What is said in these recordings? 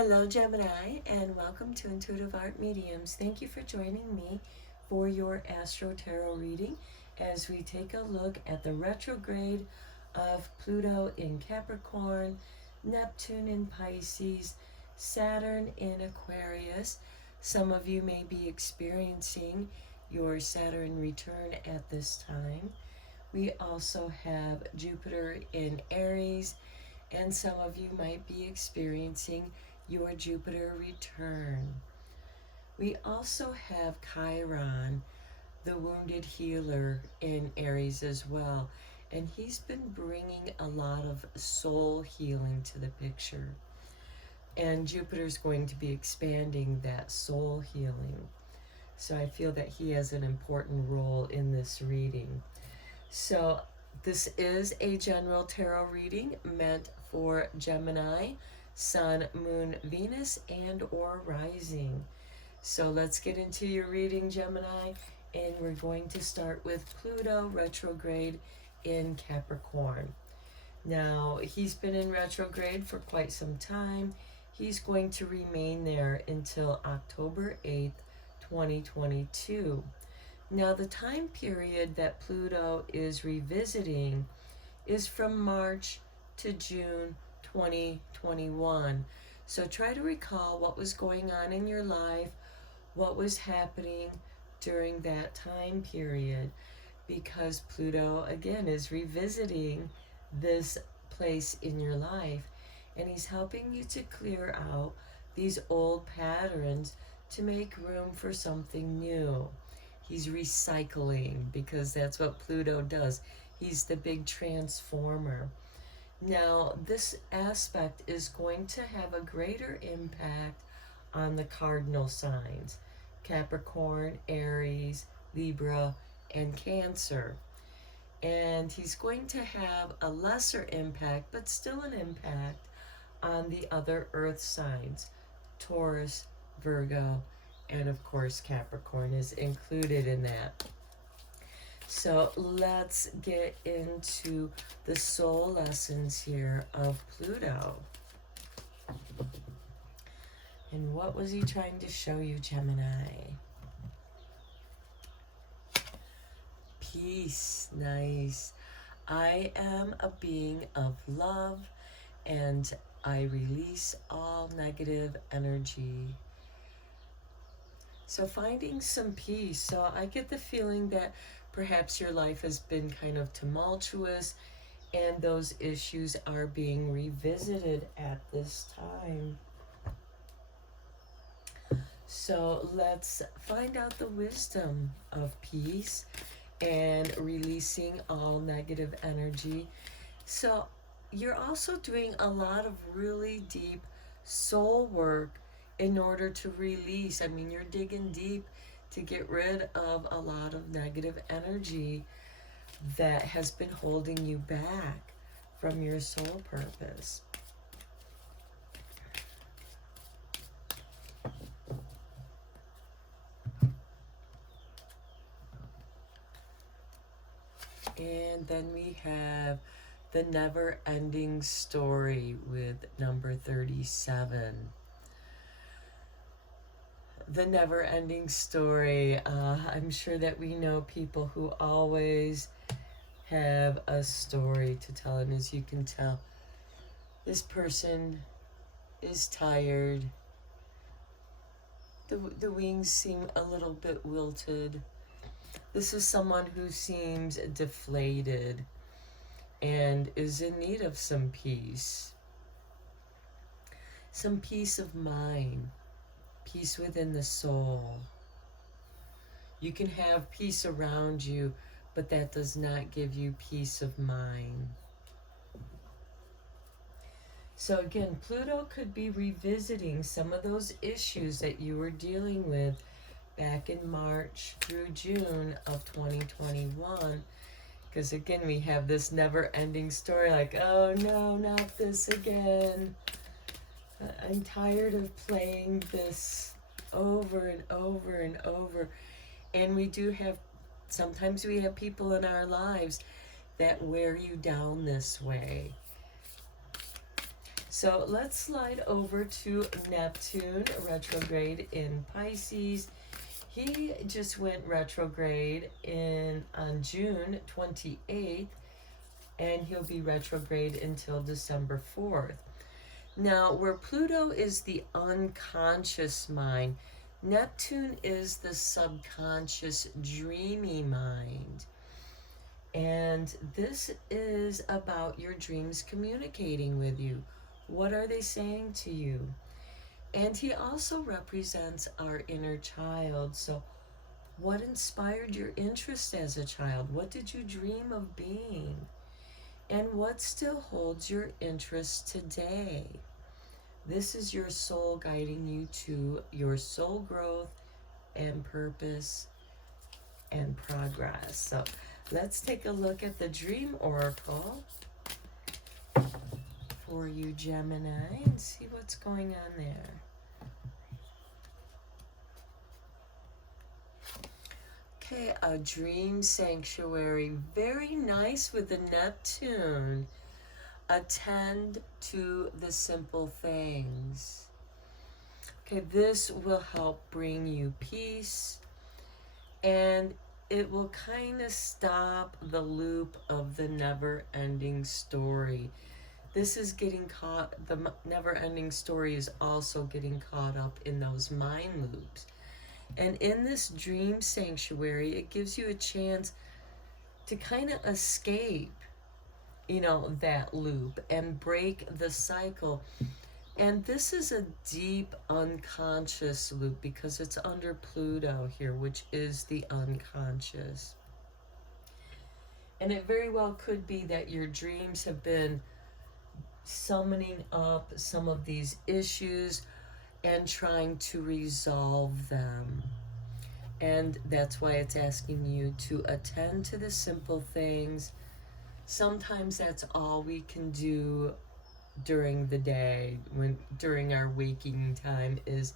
Hello Gemini, and welcome to Intuitive Art Mediums. Thank you for joining me for your Astro Tarot reading as we take a look at the retrograde of Pluto in Capricorn, Neptune in Pisces, Saturn in Aquarius. Some of you may be experiencing your Saturn return at this time. We also have Jupiter in Aries, and some of you might be experiencing your Jupiter return. We also have Chiron, the wounded healer, in Aries as well, and he's been bringing a lot of soul healing to the picture. And Jupiter's going to be expanding that soul healing. So I feel that he has an important role in this reading. So this is a general tarot reading meant for Gemini, Sun, Moon, Venus, and or Rising. So let's get into your reading, Gemini, and we're going to start with Pluto retrograde in Capricorn. Now, he's been in retrograde for quite some time. He's going to remain there until October 8th, 2022. Now, the time period that Pluto is revisiting is from March to June 2021. So try to recall what was going on in your life, what was happening during that time period, because Pluto, again, is revisiting this place in your life, and he's helping you to clear out these old patterns to make room for something new. He's recycling, because that's what Pluto does. He's the big transformer. Now, this aspect is going to have a greater impact on the cardinal signs: Capricorn, Aries, Libra, and Cancer. And he's going to have a lesser impact, but still an impact, on the other earth signs: Taurus, Virgo, and of course Capricorn is included in that. So let's get into the soul lessons here of Pluto. And what was he trying to show you, Gemini? Peace. Nice. I am a being of love, and I release all negative energy. So finding some peace. So I get the feeling that perhaps your life has been kind of tumultuous, and those issues are being revisited at this time. So let's find out the wisdom of peace and releasing all negative energy. So you're also doing a lot of really deep soul work in order to release. I mean, you're digging deep to get rid of a lot of negative energy that has been holding you back from your soul purpose. And then we have the never-ending story with number 37. The never-ending story. I'm sure that we know people who always have a story to tell, and as you can tell, this person is tired. The wings seem a little bit wilted. This is someone who seems deflated and is in need of some peace. Some peace of mind. Peace within the soul. You can have peace around you, but that does not give you peace of mind. So again, Pluto could be revisiting some of those issues that you were dealing with back in March through June of 2021. Because again, we have this never-ending story, like, oh no, not this again. I'm tired of playing this over and over and over. And we do have, sometimes we have people in our lives that wear you down this way. So let's slide over to Neptune retrograde in Pisces. He just went retrograde on June 28th, and he'll be retrograde until December 4th. Now, where Pluto is the unconscious mind, Neptune is the subconscious, dreamy mind. And this is about your dreams communicating with you. What are they saying to you? And he also represents our inner child. So, what inspired your interest as a child? What did you dream of being? And what still holds your interest today? This is your soul guiding you to your soul growth and purpose and progress. So let's take a look at the dream oracle for you, Gemini, and see what's going on there. Okay, a dream sanctuary. Very nice with the Neptune. Attend to the simple things. Okay, this will help bring you peace, and it will kind of stop the loop of the never-ending story. This is getting caught, the never-ending story is also getting caught up in those mind loops. And in this dream sanctuary, it gives you a chance to kind of escape, that loop and break the cycle. And this is a deep unconscious loop because it's under Pluto here, which is the unconscious. And it very well could be that your dreams have been summoning up some of these issues and trying to resolve them. And that's why it's asking you to attend to the simple things. Sometimes that's all we can do during the day, during our waking time, is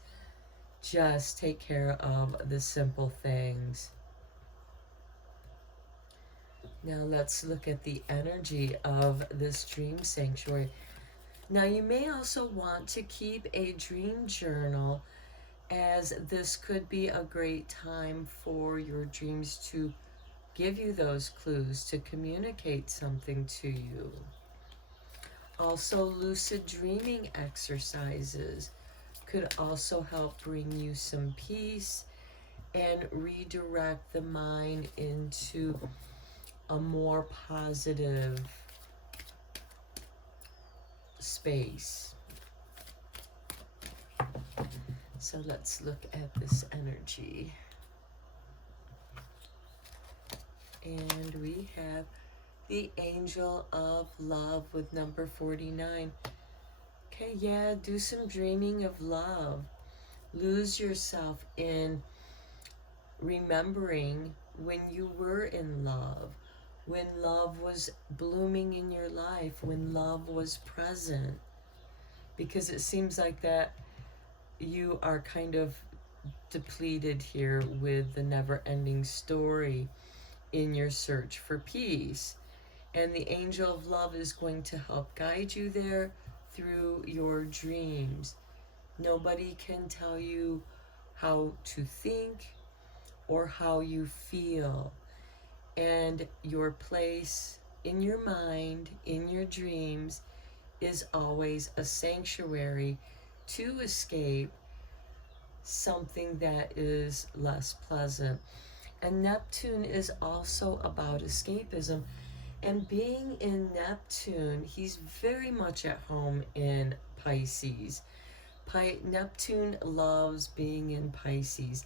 just take care of the simple things. Now let's look at the energy of this dream sanctuary. Now you may also want to keep a dream journal, as this could be a great time for your dreams to give you those clues to communicate something to you. Also, lucid dreaming exercises could also help bring you some peace and redirect the mind into a more positive space. So let's look at this energy. And we have the Angel of Love with number 49. Okay, yeah, do some dreaming of love. Lose yourself in remembering when you were in love, when love was blooming in your life, when love was present. Because it seems like that you are kind of depleted here with the never-ending story in your search for peace. And the Angel of Love is going to help guide you there through your dreams. Nobody can tell you how to think or how you feel. And your place in your mind, in your dreams, is always a sanctuary to escape something that is less pleasant. And Neptune is also about escapism. And being in Neptune, he's very much at home in Pisces. Neptune loves being in Pisces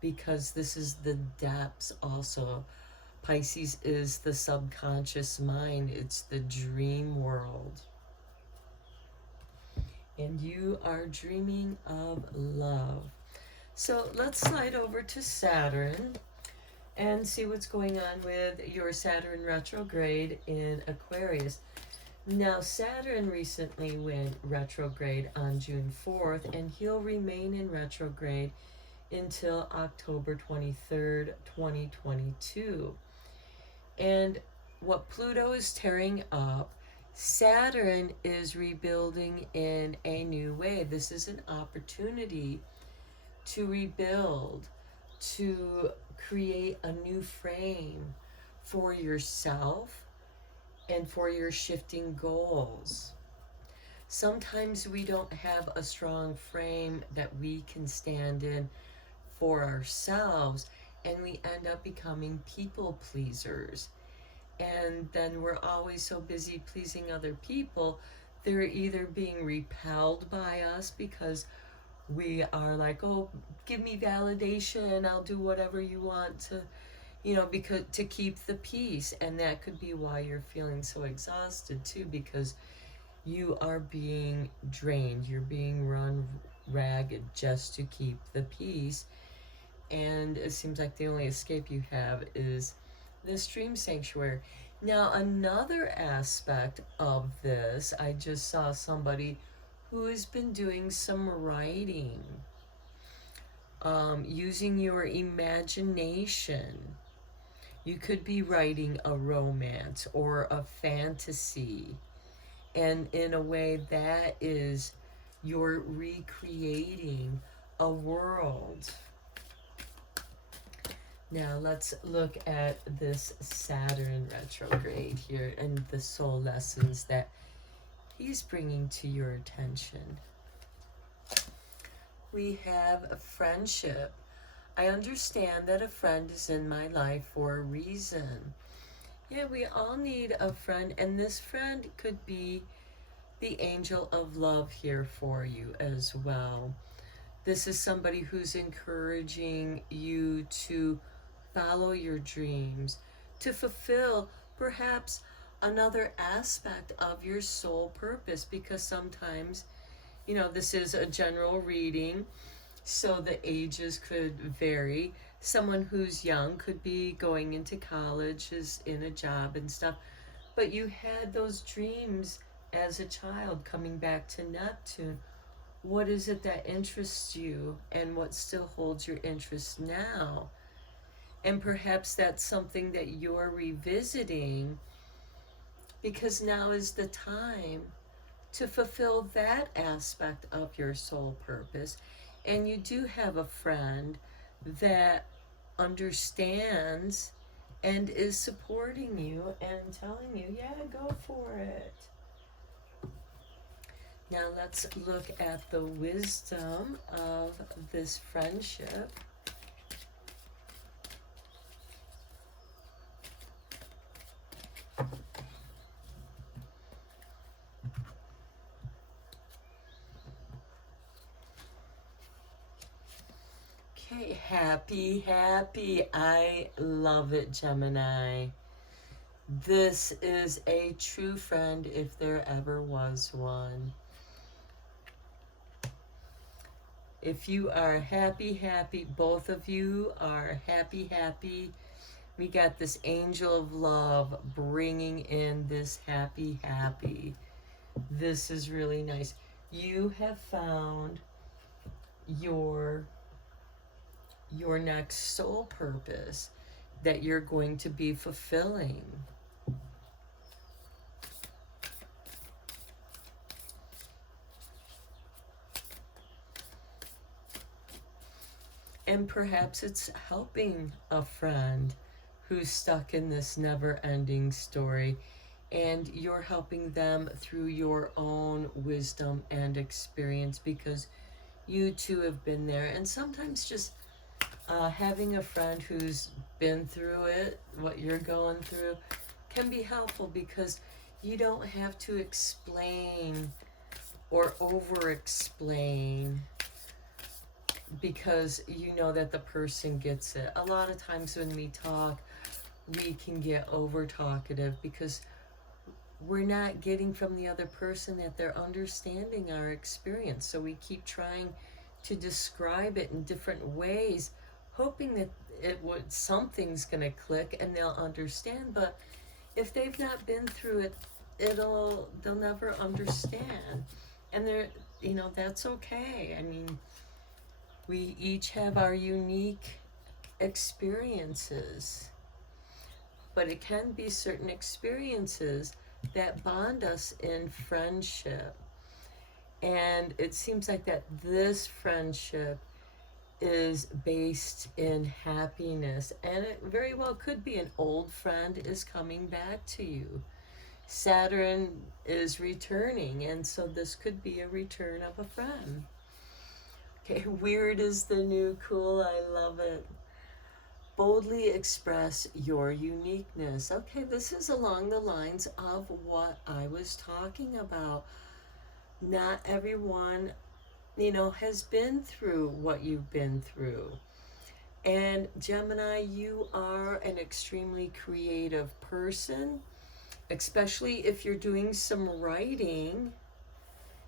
because this is the depths also. Pisces is the subconscious mind. It's the dream world. And you are dreaming of love. So let's slide over to Saturn and see what's going on with your Saturn retrograde in Aquarius. Now, Saturn recently went retrograde on June 4th, and he'll remain in retrograde until October 23rd, 2022. And what Pluto is tearing up Saturn is rebuilding in a new way. This is an opportunity to rebuild, to create a new frame for yourself and for your shifting goals. Sometimes we don't have a strong frame that we can stand in for ourselves, and we end up becoming people pleasers. And then we're always so busy pleasing other people, they're either being repelled by us because we are like, oh, give me validation, I'll do whatever you want to, because to keep the peace. And that could be why you're feeling so exhausted too, because you are being drained, you're being run ragged just to keep the peace. And it seems like the only escape you have is this dream sanctuary. Now, another aspect of this, I just saw somebody who has been doing some writing, using your imagination. You could be writing a romance or a fantasy, and in a way that is you're recreating a world. Now let's look at this Saturn retrograde here and the soul lessons that he's bringing to your attention. We have a friendship. I understand that a friend is in my life for a reason. Yeah, we all need a friend, and this friend could be the angel of love here for you as well. This is somebody who's encouraging you to follow your dreams, to fulfill perhaps another aspect of your soul purpose, because sometimes, this is a general reading, so the ages could vary. Someone who's young could be going into college, is in a job and stuff, but you had those dreams as a child coming back to Neptune. What is it that interests you, and what still holds your interest now? And perhaps that's something that you're revisiting, because now is the time to fulfill that aspect of your soul purpose. And you do have a friend that understands and is supporting you and telling you, yeah, go for it. Now let's look at the wisdom of this friendship. Okay, happy. I love it, Gemini. This is a true friend if there ever was one. If you are happy, both of you are happy. We got this angel of love bringing in this happy. This is really nice. You have found your next soul purpose that you're going to be fulfilling. And perhaps it's helping a friend who's stuck in this never-ending story, and you're helping them through your own wisdom and experience, because you too have been there. And sometimes just having a friend who's been through it, what you're going through, can be helpful, because you don't have to explain or over-explain, because you know that the person gets it. A lot of times when we talk, we can get over talkative because we're not getting from the other person that they're understanding our experience. So we keep trying to describe it in different ways, hoping that something's gonna click and they'll understand. But if they've not been through it, they'll never understand. And that's okay. I mean, we each have our unique experiences, but it can be certain experiences that bond us in friendship. And it seems like that this friendship is based in happiness. And it very well could be an old friend is coming back to you. Saturn is returning, and so this could be a return of a friend. Okay, weird is the new cool. I love it. Boldly express your uniqueness. Okay, this is along the lines of what I was talking about. Not everyone, has been through what you've been through. And Gemini, you are an extremely creative person, especially if you're doing some writing.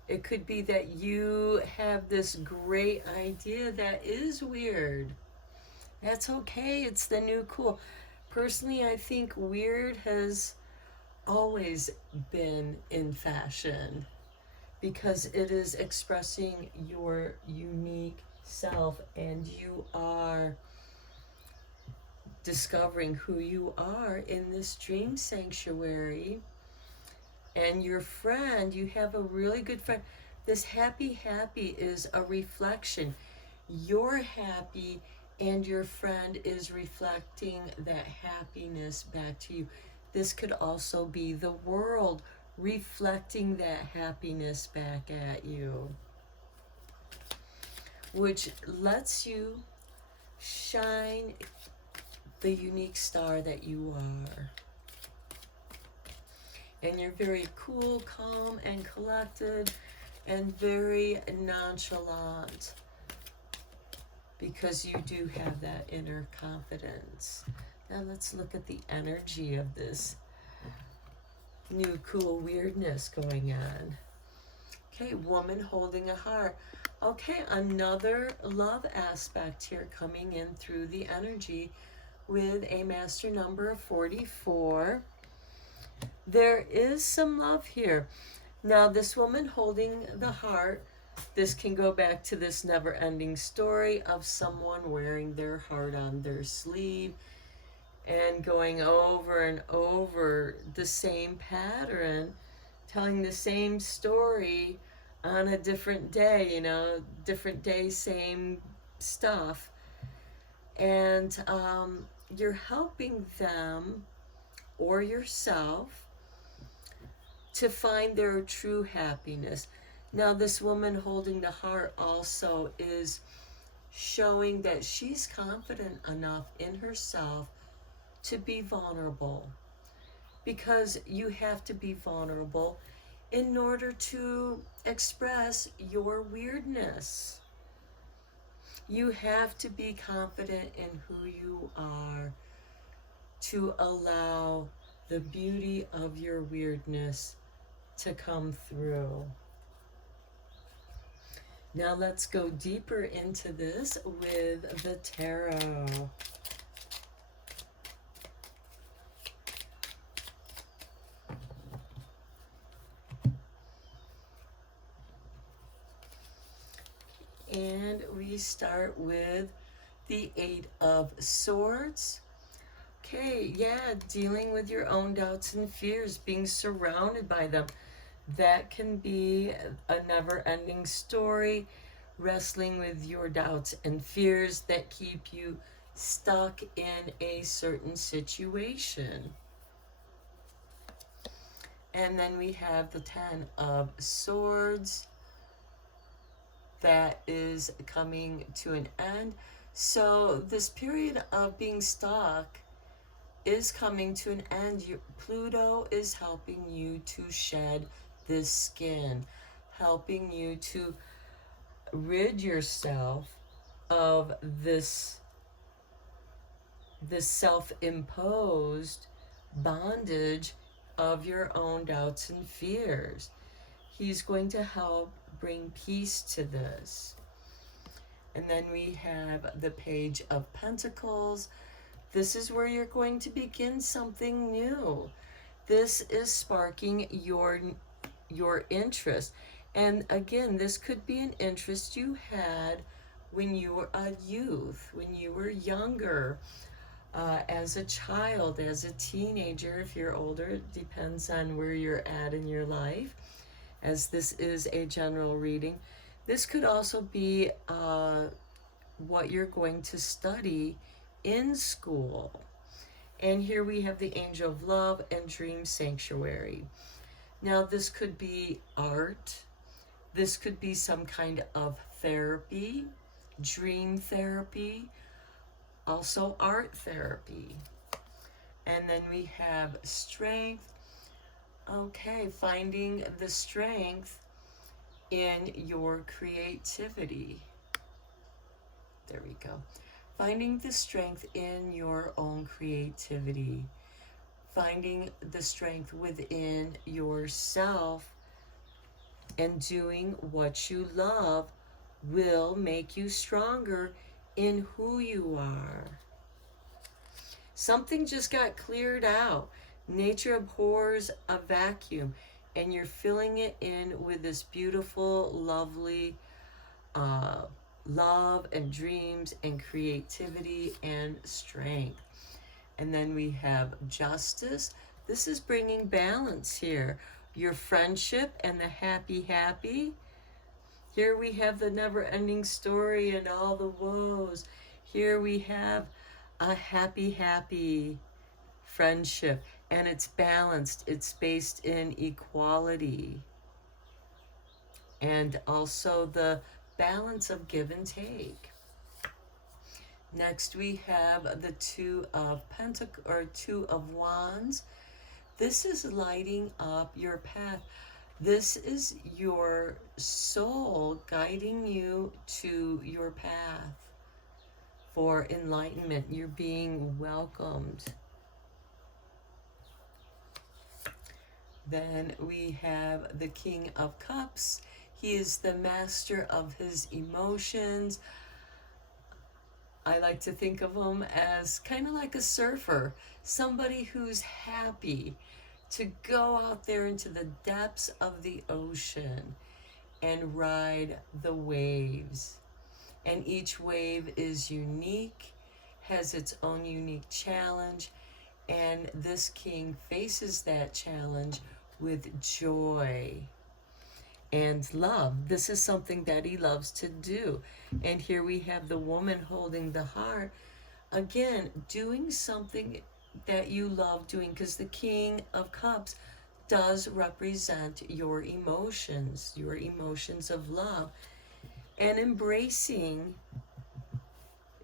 It could be that you have this great idea that is weird. That's okay. It's the new cool. Personally, I think weird has always been in fashion because it is expressing your unique self, and you are discovering who you are in this dream sanctuary. And your friend, you have a really good friend. This happy is a reflection. You're happy, and your friend is reflecting that happiness back to you. This could also be the world reflecting that happiness back at you, which lets you shine the unique star that you are. And you're very cool, calm, and collected, and very nonchalant, because you do have that inner confidence. Now let's look at the energy of this new cool weirdness going on. Okay, woman holding a heart. Okay, another love aspect here coming in through the energy with a master number of 44. There is some love here. Now, this woman holding the heart, this can go back to this never-ending story of someone wearing their heart on their sleeve and going over and over the same pattern, telling the same story on a different day, different day, same stuff. And you're helping them or yourself to find their true happiness. Now, this woman holding the heart also is showing that she's confident enough in herself to be vulnerable, because you have to be vulnerable in order to express your weirdness. You have to be confident in who you are to allow the beauty of your weirdness to come through. Now let's go deeper into this with the tarot. And we start with the 8 of Swords. Okay, yeah, dealing with your own doubts and fears, being surrounded by them. That can be a never-ending story, wrestling with your doubts and fears that keep you stuck in a certain situation. And then we have the 10 of Swords. That is coming to an end. So this period of being stuck is coming to an end. Pluto is helping you to shed this skin, helping you to rid yourself of this self-imposed bondage of your own doubts and fears. He's going to help bring peace to this. And then we have the Page of Pentacles. This is where you're going to begin something new. This is sparking your interest. And again, this could be an interest you had when you were a youth, when you were younger. as a child, as a teenager, if you're older, it depends on where you're at in your life, as this is a general reading. This could also be what you're going to study in school. And here we have the Angel of Love and Dream Sanctuary. Now, this could be art. This could be some kind of therapy, dream therapy, also art therapy. And then we have strength. Okay, finding the strength in your creativity. There we go. Finding the strength in your own creativity. Finding the strength within yourself, and doing what you love will make you stronger in who you are. Something just got cleared out. Nature abhors a vacuum, and you're filling it in with this beautiful, lovely love and dreams and creativity and strength. And then we have justice. This is bringing balance here. Your friendship and the happy. Here we have the never-ending story and all the woes. Here we have a happy friendship, and it's balanced. It's based in equality. And also the balance of give and take. Next we have the Two of Wands. This is lighting up your path. This is your soul guiding you to your path for enlightenment. You're being welcomed. Then we have the King of Cups. He is the master of his emotions. I like to think of him as kind of like a surfer, somebody who's happy to go out there into the depths of the ocean and ride the waves. And each wave is unique, has its own unique challenge, and this king faces that challenge with joy and love. This is something that he loves to do. And here we have the woman holding the heart. Again, doing something that you love doing, because the King of Cups does represent your emotions of love, and embracing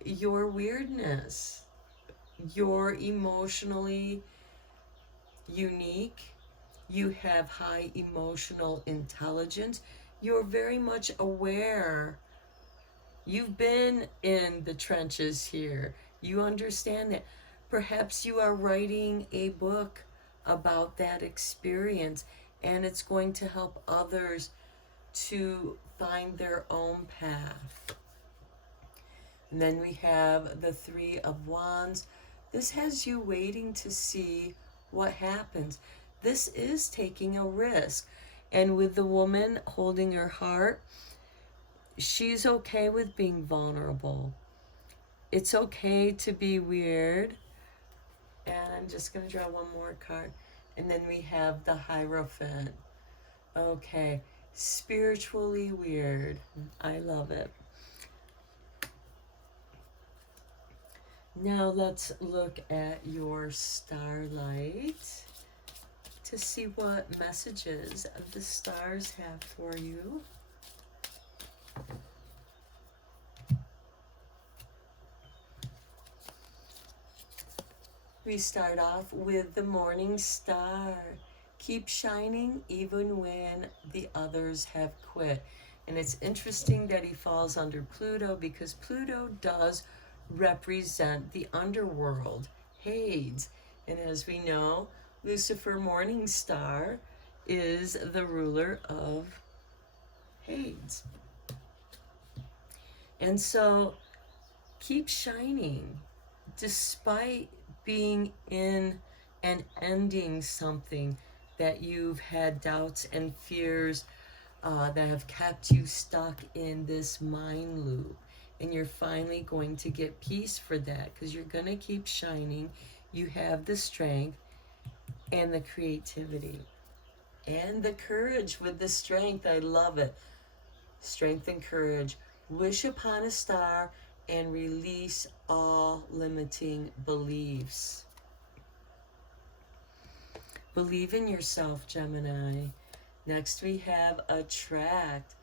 your weirdness. You're emotionally unique. You have high emotional intelligence. You're very much aware. You've been in the trenches here. You understand that. Perhaps you are writing a book about that experience, and it's going to help others to find their own path. And then we have the Three of Wands. This has you waiting to see what happens. This is taking a risk. And with the woman holding her heart, she's okay with being vulnerable. It's okay to be weird. And I'm just going to draw one more card. And then we have the Hierophant. Okay, spiritually weird. I love it. Now let's look at your starlight to see what messages the stars have for you. We start off with the morning star. Keep shining even when the others have quit. And it's interesting that he falls under Pluto, because Pluto does represent the underworld, Hades. And as we know, Lucifer Morning Star is the ruler of Hades. And so keep shining despite being in and ending something that you've had doubts and fears that have kept you stuck in this mind loop. And you're finally going to get peace for that, because you're going to keep shining. You have the strength and the creativity and the courage with the strength. I love it. Strength and courage. Wish upon a star and release all limiting beliefs. Believe in yourself, Gemini. Next we have attract.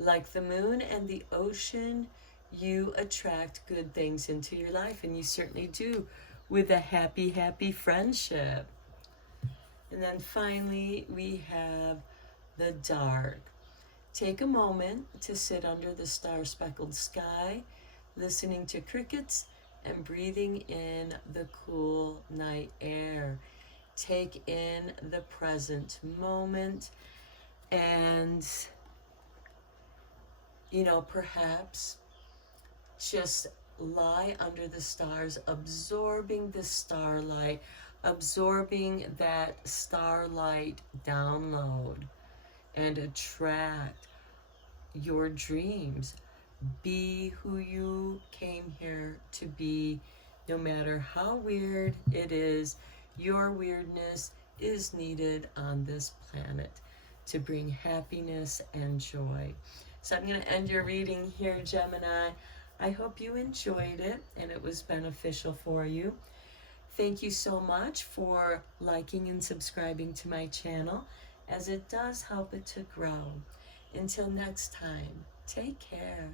Like the moon and the ocean, you attract good things into your life, and you certainly do with a happy, happy friendship. And then finally, we have the dark. Take a moment to sit under the star-speckled sky, listening to crickets and breathing in the cool night air. Take in the present moment and, you know, perhaps just lie under the stars, absorbing the starlight, absorbing that starlight download, and attract your dreams. Be who you came here to be, no matter how weird it is. Your weirdness is needed on this planet to bring happiness and joy. So I'm going to end your reading here, Gemini. I hope you enjoyed it and it was beneficial for you. Thank you so much for liking and subscribing to my channel, as it does help it to grow. Until next time, take care.